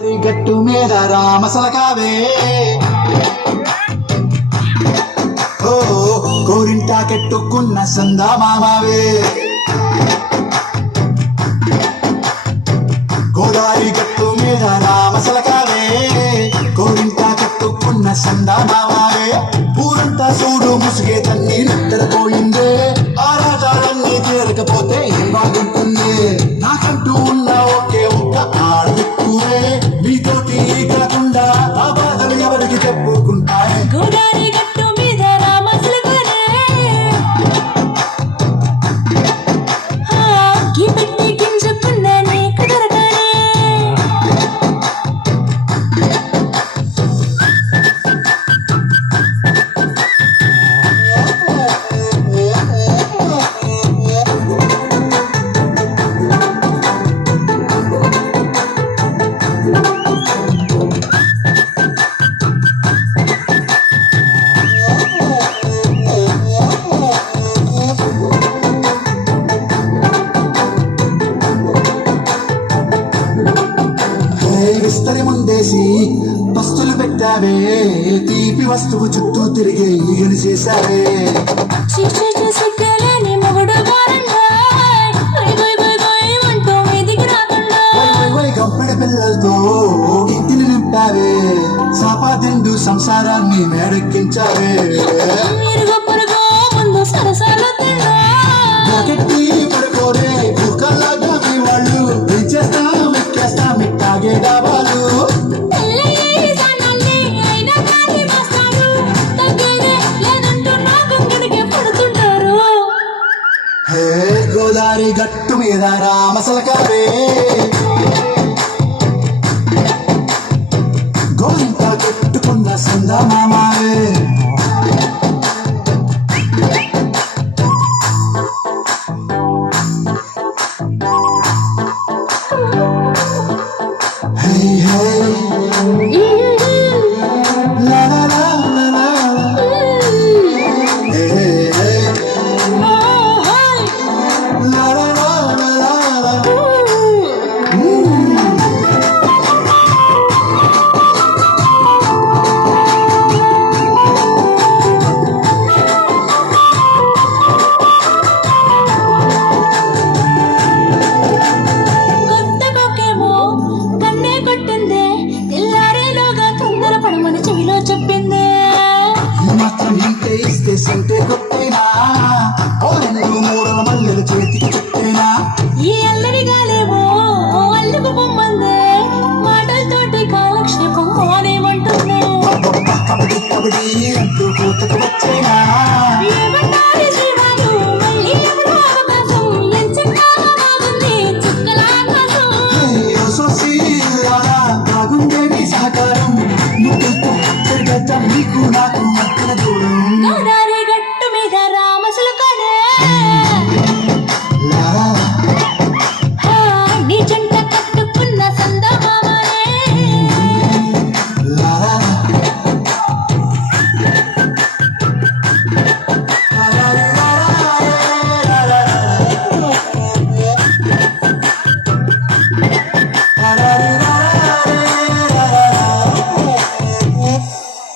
గట్టు మీద రామసలకావే ఓ కోరింటా కెట్టుకున్న సందా మామావే గోదావరి గట్టు మీద రామసలకావే కోరింటా కెట్టుకున్న సందా మామావే ఊరంతా చూడు ముసుగే తన్ని నిద్రపోయిందే ఆ రాజాలన్నీ తీరకపోతే ఏం బాగుంటుంది నాకంటూ ఉన్న ఒకే ఒక్క ఆడదిక్కువే మీతోటి కాకుండా ఆ బాధలు ఎవరికి చెప్పుకుంటాయి గోదావరి గట్టు మీద రామసలకానే పెట్టి గింజుకున్న నీకు దొరకనే విస్తరి ముందేసి పస్తులు పెట్టావే తీపి వస్తువు చుట్టూ తిరిగే ఈగని చేశావే సిగ్గలేని మొగుడు అంటూ మీదికి రాకుండా గంపెడ పిల్లలతో ఇంటిని నింపావే సాపాదిండు సంసారాన్ని మేడెక్కించావే ఇరుగు పొరుగు ముందు సరసాలు తిన్నా నాకెట్టి పడుకోరే కుక్కల్లాగా మీ వాళ్ళు పెంచేస్తాం ఎక్కేస్తాం ఇట్టాగే కావాలి హే గోదావరి గట్టు మీద రామసలకావే గోరింట కట్టుకున్న సందా మామావే హే హే లా లా లా లా లా హే హే లా లా లా లా లా కొత్త కొక్కేమో కన్నే కొట్టిందే తెల్లారేలోగా తొందర పడమని చెవిలో చెప్పిందే మాత్రం ఇంటే ఇస్తే సంటే కొట్టేనా ఓ రెండు మూడల మల్లెల చేతికి చుట్టేనా ఈ అల్లరి గాలేమో అల్లుకు పొమ్మందే మాటలతోటి కాలక్షేపం అనేమంటుంది కబడ్డీ కబడ్డీ అంటూ కూతకు వచ్చేనా ఏమంటారు శ్రీవారు మళ్ళీ ఎప్పుడు అవకాశం ఎంచక్కా బాగుంది చుక్కల ఆకాశం అయ్యో సోసీలారా బాగుండే నీ సహకారం నువ్వు తిరగచ్చా నీకు నాకు మధ్యన దూరం గోదావరి గట్టు మీద రామసలకానే